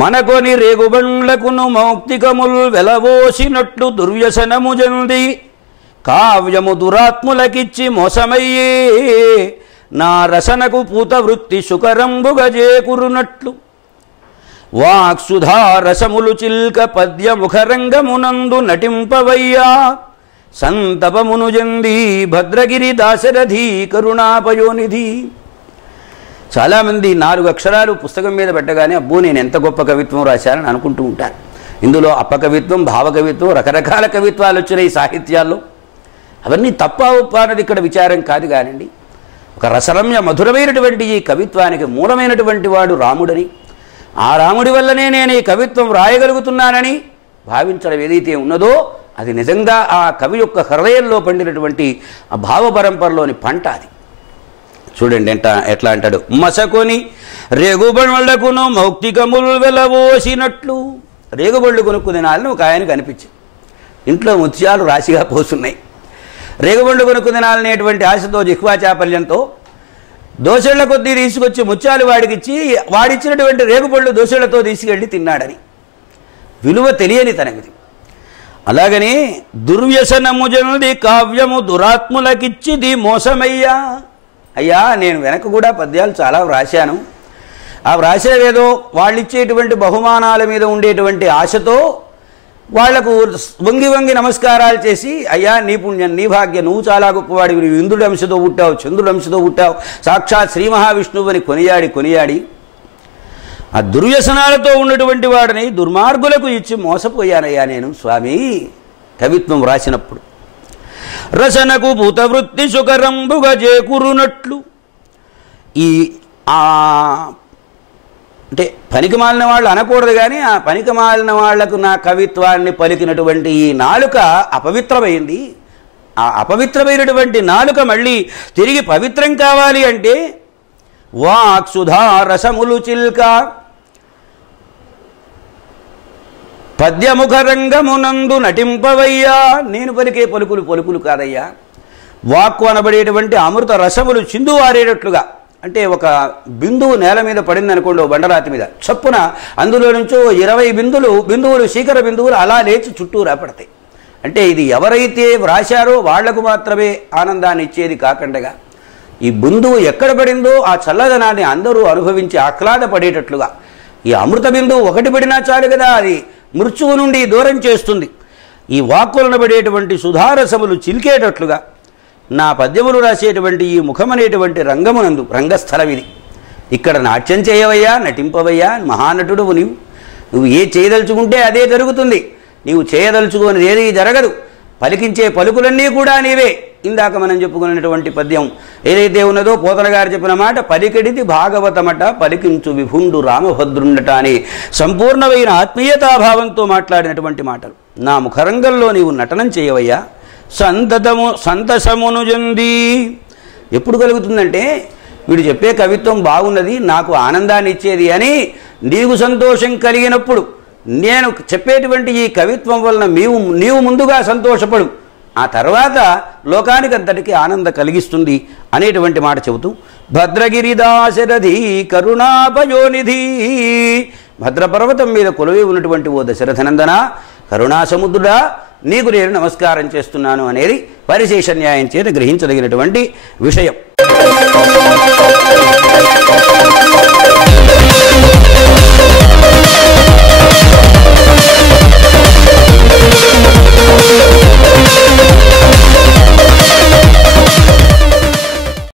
మనకొని రేగుబండ్లకును మౌక్తికముల్ వెలవోసినట్లు దుర్వ్యసనము జంది కావ్యము దురాత్ములకిచ్చి మోసమయ్యే నా రసనకు పూత వృత్తి శుకరంబుగజేకురునట్లు వాక్సుధా రసములు చిల్క పద్యముఖరంగమునందు నటింపవయ్యా. సంతపమును జంది భద్రగిరి దాశరథీ కరుణాపయోనిధి. చాలామంది నాలుగు అక్షరాలు పుస్తకం మీద పెట్టగానే అబ్బో నేను ఎంత గొప్ప కవిత్వం రాశానని అనుకుంటూ ఉంటాను ఇందులో అప్పకవిత్వం భావకవిత్వం రకరకాల కవిత్వాలు వచ్చినాయి సాహిత్యాల్లో. అవన్నీ తప్ప ఉప్ప అన్నది ఇక్కడ విచారం కాదు కానండి ఒక రసరమ్య మధురమైనటువంటి ఈ కవిత్వానికి మూలమైనటువంటి వాడు రాముడని ఆ రాముడి వల్లనే నేను ఈ కవిత్వం రాయగలుగుతున్నానని భావించడం ఏదైతే ఉన్నదో అది నిజంగా ఆ కవి యొక్క హృదయంలో పండినటువంటి ఆ భావ పరంపరలోని పంట అది. చూడండి ఎంత ఎట్లా అంటాడు? మసకొని రేగుబడుకును మౌక్తికములు వెలవోసినట్లు. రేగుబళ్ళు కొనుక్కునే నాళ్ళని ఒక ఆయన కనిపించింది ఇంట్లో ముత్యాలు రాశిగా పోసున్నాయి. రేగుబళ్ళు కొనుక్కునే నాలనేటువంటి ఆశతో జిహ్వా చాపల్యంతో దోశళ్ళ కొద్దీ తీసుకొచ్చి ముత్యాలు వాడికిచ్చి వాడిచ్చినటువంటి రేగుబళ్ళు దోశళ్ళతో తీసుకెళ్ళి తిన్నాడని. విలువ తెలియని తనకిది. అలాగని దుర్వ్యసనము జనుది కావ్యము దురాత్ములకిచ్చిది మోసమయ్యా. అయ్యా నేను వెనక కూడా పద్యాలు చాలా వ్రాశాను. ఆ వ్రాసేవేదో వాళ్ళు ఇచ్చేటువంటి బహుమానాల మీద ఉండేటువంటి ఆశతో వాళ్ళకు వంగి వంగి నమస్కారాలు చేసి అయ్యా నీ పుణ్యం నీ భాగ్యం నువ్వు చాలా గొప్పవాడివి నువ్వు ఇంద్రుడి అంశతో పుట్టావు చంద్రుడి అంశతో పుట్టావు సాక్షాత్ శ్రీ మహావిష్ణువు అని కొనియాడి కొనియాడి ఆ దుర్వ్యసనాలతో ఉన్నటువంటి వాడిని దుర్మార్గులకు ఇచ్చి మోసపోయానయ్యా నేను స్వామి కవిత్వం రాసినప్పుడు రసనకు భూతవృత్తి సుకరంబుగా చేకూరునట్లు ఈ ఆ అంటే పనికి మాలిన వాళ్ళు అనకూడదు కానీ ఆ పనికి మాలిన వాళ్ళకు నా కవిత్వాన్ని పలికినటువంటి ఈ నాలుక అపవిత్రమైంది. ఆ అపవిత్రమైనటువంటి నాలుక మళ్ళీ తిరిగి పవిత్రం కావాలి అంటే వాక్ సుధా రసములు చిల్క పద్యముఖ రంగమునందు నటింపవయ్యా. నేను పలికే పలుకులు పలుకులు కాదయ్యా. వాక్కు అనబడేటువంటి అమృత రసములు చిందు వారేటట్లుగా. అంటే ఒక బిందువు నేల మీద పడింది అనుకోండి బండరాతి మీద. చప్పున అందులో నుంచో ఇరవై బిందులు బిందువులు శీకర బిందువులు అలా లేచి చుట్టూ రాపడతాయి అంటే ఇది ఎవరైతే వ్రాశారో వాళ్ళకు మాత్రమే ఆనందాన్ని ఇచ్చేది కాకుండా ఈ బిందువు ఎక్కడ పడిందో ఆ చల్లదనాన్ని అందరూ అనుభవించి ఆహ్లాదపడేటట్లుగా. ఈ అమృత బిందువు ఒకటి పడినా చాలు కదా అది. మృత్యువు నుండి దూరం చేస్తుంది. ఈ వాక్కులను పడేటువంటి సుధారసములు చిలికేటట్లుగా నా పద్యములు రాసేటువంటి ఈ ముఖమనేటువంటి రంగమునందు రంగస్థలం ఇది ఇక్కడ నాట్యం చేయవయ్యా నటింపవయ్యా మహానటుడు నీవు. నువ్వు ఏ చేయదలుచుకుంటే అదే జరుగుతుంది. నీవు చేయదలుచుకునేది ఏది జరగదు. పలికించే పలుకులన్నీ కూడా నీవే. ఇందాక మనం చెప్పుకున్నటువంటి పద్యం ఏదైతే ఉన్నదో పోతల గారు చెప్పిన మాట పలికిడిది భాగవతమట పలికించు విభుండు రామభద్రుండట అని సంపూర్ణమైన ఆత్మీయతాభావంతో మాట్లాడినటువంటి మాటలు. నా ముఖరంగంలో నీవు నటనం చేయవయ్యా. సంతతము సంతసమును జంది. ఎప్పుడు కలుగుతుందంటే వీడు చెప్పే కవిత్వం బాగున్నది నాకు ఆనందాన్ని ఇచ్చేది అని నీకు సంతోషం కలిగినప్పుడు. నేను చెప్పేటువంటి ఈ కవిత్వం వలన నీవు నీవు ముందుగా సంతోషపడు. ఆ తర్వాత లోకానికి అంతటికి ఆనంద కలిగిస్తుంది అనేటువంటి మాట చెబుతూ భద్రగిరిదాశరథి కరుణాభయోనిధి. భద్రపర్వతం మీద కొలువై ఉన్నటువంటి ఓ దశరథనందన కరుణాసముద్రుడా నీకు నేను నమస్కారం చేస్తున్నాను అనేది పరిశేష న్యాయం చేత గ్రహించదగినటువంటి విషయం.